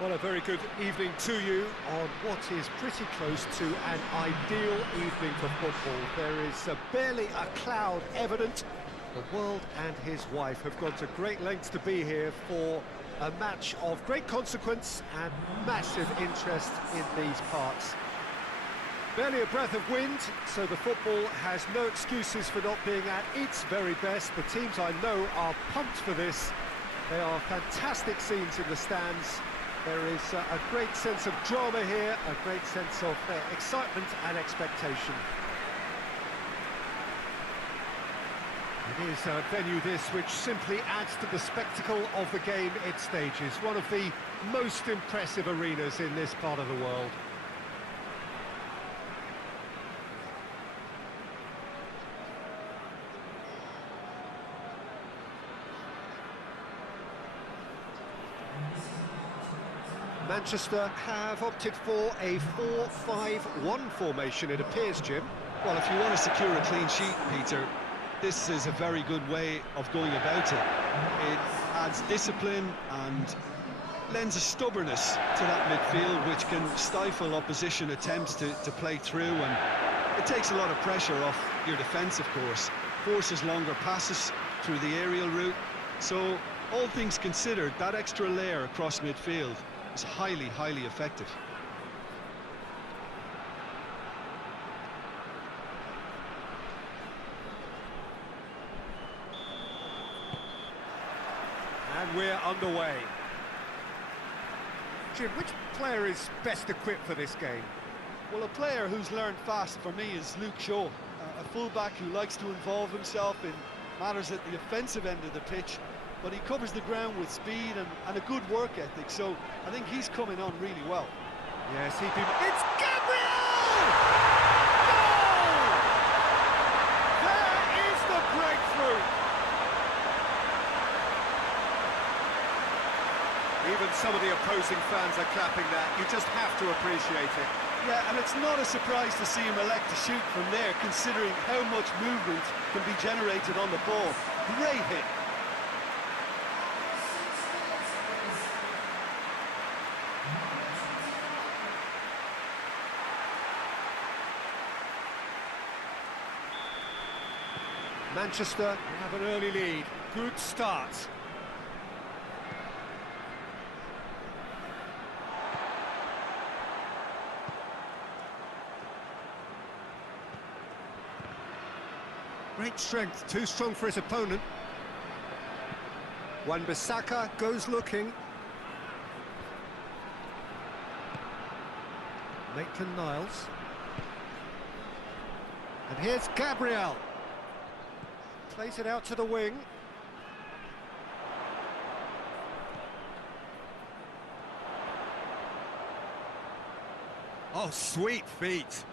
Well, a very good evening to you on what is pretty close to an ideal evening for football. There is barely a cloud evident. The world and his wife have gone to great lengths to be here for a match of great consequence and massive interest in these parts. Barely a breath of wind, so the football has no excuses for not being at its very best. The teams I know are pumped for this. There are fantastic scenes in the stands. There is a great sense of drama here, a great sense of excitement and expectation. It is a venue this which simply adds to the spectacle of the game it stages. One of the most impressive arenas in this part of the world. Manchester have opted for a 4-5-1 formation, it appears, Jim. Well, if you want to secure a clean sheet, Peter, this is a very good way of going about it. It adds discipline and lends a stubbornness to that midfield, which can stifle opposition attempts to play through, and it takes a lot of pressure off your defence, of course. Forces longer passes through the aerial route. So, all things considered, that extra layer across midfield is highly, highly effective. And we're underway. Jim, which player is best equipped for this game? Well, a player who's learned fast for me is Luke Shaw, a fullback who likes to involve himself in matters at the offensive end of the pitch, but he covers the ground with speed and a good work ethic, so I think he's coming on really well. Yes, it's Gabriel! Goal! There is the breakthrough! Even some of the opposing fans are clapping that. You just have to appreciate it. Yeah, and it's not a surprise to see him elect to shoot from there, considering how much movement can be generated on the ball. Great hit. Manchester have an early lead. Good start. Great strength, too strong for his opponent. Wan-Bissaka goes looking. Maitland-Niles. And here's Gabriel. Plays it out to the wing. Oh, sweet feet.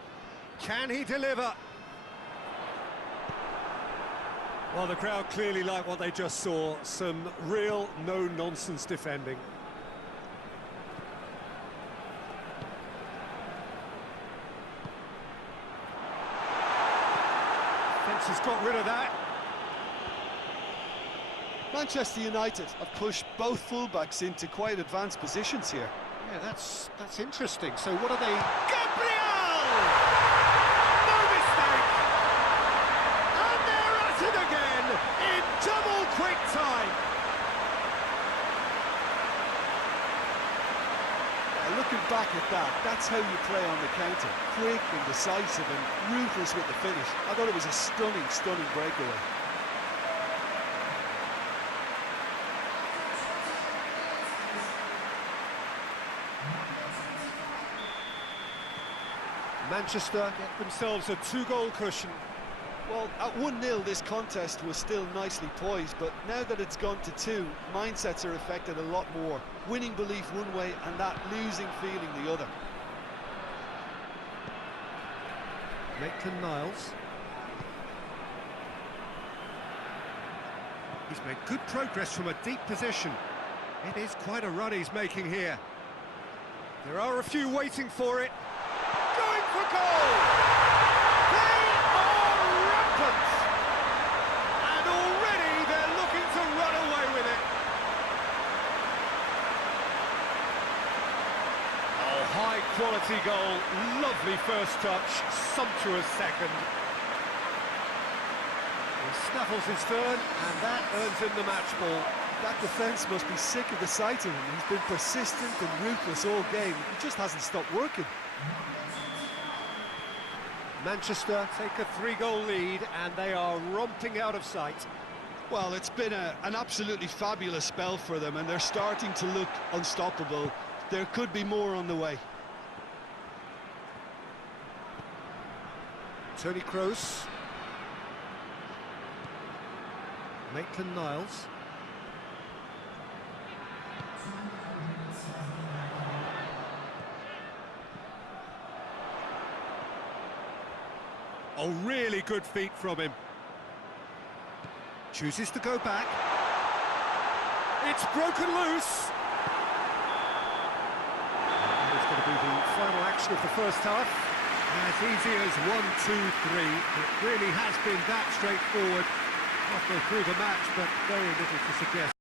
Can he deliver? Well, the crowd clearly like what they just saw. Some real no-nonsense defending. Defence has got rid of that. Manchester United have pushed both fullbacks into quite advanced positions here. Yeah, that's interesting. So what are they? Gabriel! No mistake! And they're at it again in double quick time. Looking back at that, that's how you play on the counter. Quick and decisive and ruthless with the finish. I thought it was a stunning, stunning breakaway. Manchester get themselves a 2-goal cushion. Well, at 1-0 this contest was still nicely poised, but now that it's gone to 2, mindsets are affected a lot more. Winning belief one way and that losing feeling the other. Maitland-Niles. He's made good progress from a deep position. It is quite a run he's making here. There are a few waiting for it. Going for goal! They are rampant! And already they're looking to run away with it. quality goal, lovely first touch, sumptuous second. He snaffles his third, and that earns him the match ball. That defence must be sick of the sight of him. He's been persistent and ruthless all game. He just hasn't stopped working. Manchester take a 3-goal lead, and they are romping out of sight. Well, it's been an absolutely fabulous spell for them, and they're starting to look unstoppable. There could be more on the way. Tony Kroos. Maitland-Niles. Oh, really good feet from him. Chooses to go back. It's broken loose. And it's going to be the final action of the first half. As easy as 1, 2, 3. It really has been that straightforward halfway through the match, but very little to suggest.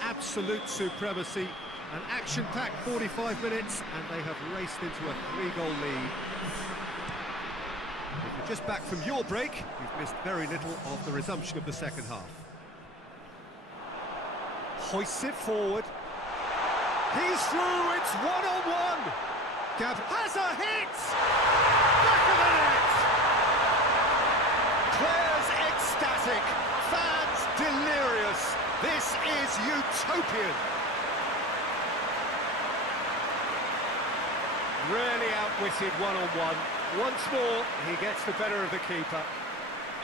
Absolute supremacy, an action-packed 45 minutes, and they have raced into a 3-goal lead. If you're just back from your break, you've missed very little of the resumption of the second half. Hoists it forward. He's through, it's one-on-one! Gav has a hit! Back of the net! Players ecstatic, fans delirious. This is utopian. Really outwitted one-on-one. Once more, he gets the better of the keeper.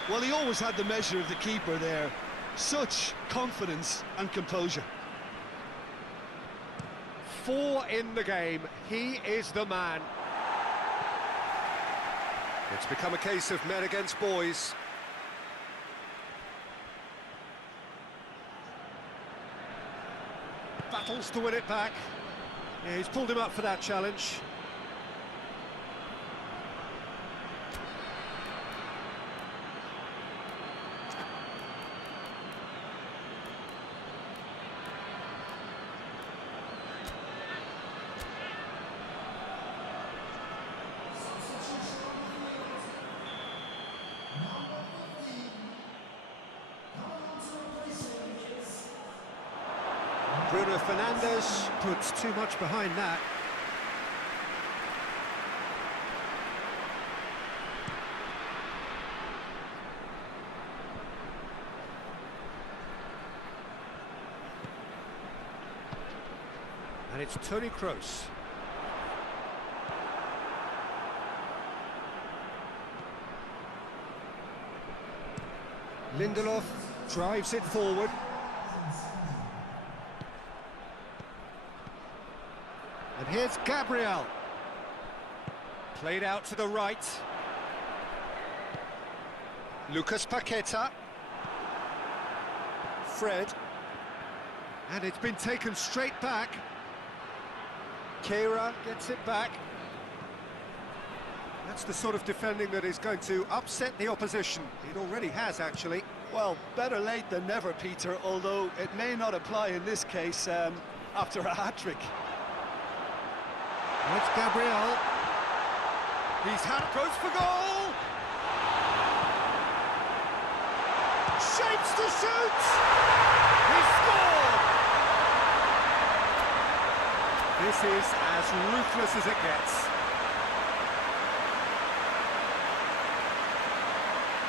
Well, he always had the measure of the keeper there. Such confidence and composure. 4 in the game. He is the man. It's become a case of men against boys. Battles to win it back. Yeah, he's pulled him up for that challenge. Bruno Fernandes puts too much behind that. And it's Tony Kroos. Lindelof drives it forward. And here's Gabriel. Played out to the right. Lucas Paqueta. Fred. And it's been taken straight back. Keira gets it back. That's the sort of defending that is going to upset the opposition. It already has, actually. Well, better late than never, Peter, although it may not apply in this case after a hat-trick. It's Gabriel. He's had goes for goal. Shapes to shoot. He scored. This is as ruthless as it gets.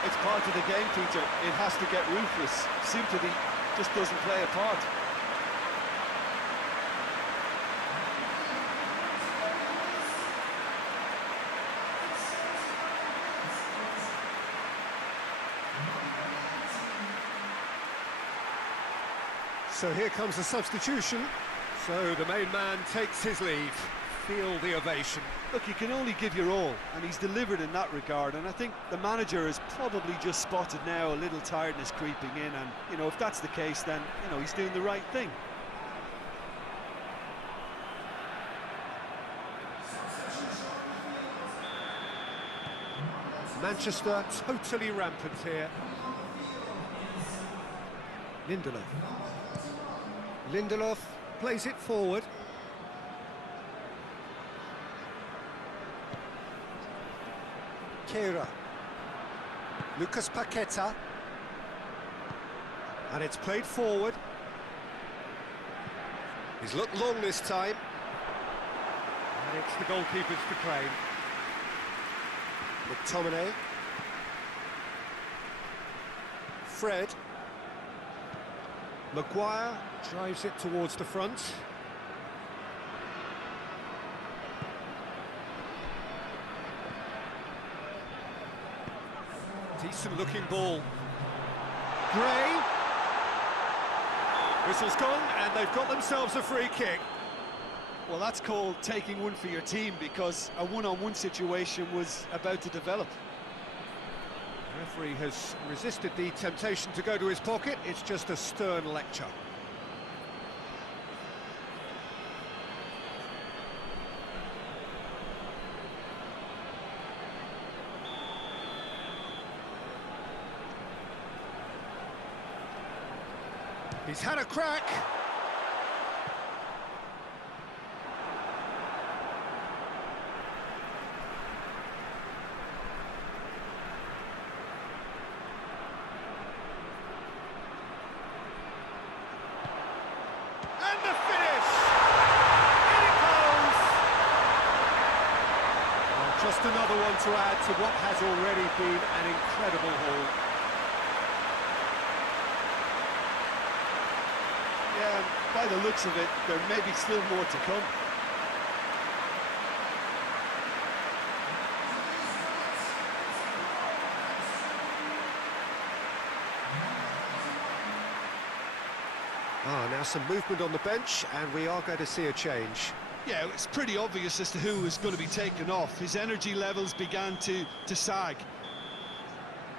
It's part of the game, Peter. It has to get ruthless. Sympathy just doesn't play a part. So here comes the substitution. So the main man takes his leave. feel the ovation. Look, you can only give your all, and he's delivered in that regard, and I think the manager has probably just spotted now a little tiredness creeping in, and, you know, if that's the case, then, you know, he's doing the right thing. Manchester totally rampant here. Lindelof plays it forward. Kehrer. Lucas Paqueta. And it's played forward. He's looked long this time. And it's the goalkeeper's to claim. McTominay. Fred. Maguire drives it towards the front. Decent looking ball. Gray. Whistle's gone and they've got themselves a free kick. Well, that's called taking one for your team, because a one-on-one situation was about to develop. The referee has resisted the temptation to go to his pocket. It's just a stern lecture. He's had a crack. And the finish! In it goes! Well, just another one to add to what has already been an incredible haul. Yeah, by the looks of it, there may be still more to come. Now some movement on the bench, and we are going to see a change. Yeah, it's pretty obvious as to who is going to be taken off. His energy levels began to sag.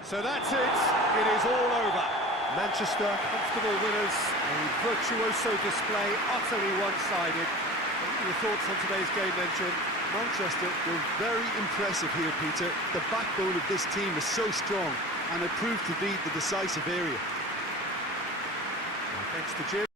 So that's it. It is all over. Manchester, comfortable winners, a virtuoso display, utterly one-sided. What are your thoughts on today's game then, Jim? Manchester were very impressive here, Peter. The backbone of this team is so strong, and it proved to be the decisive area. Thanks to Jim.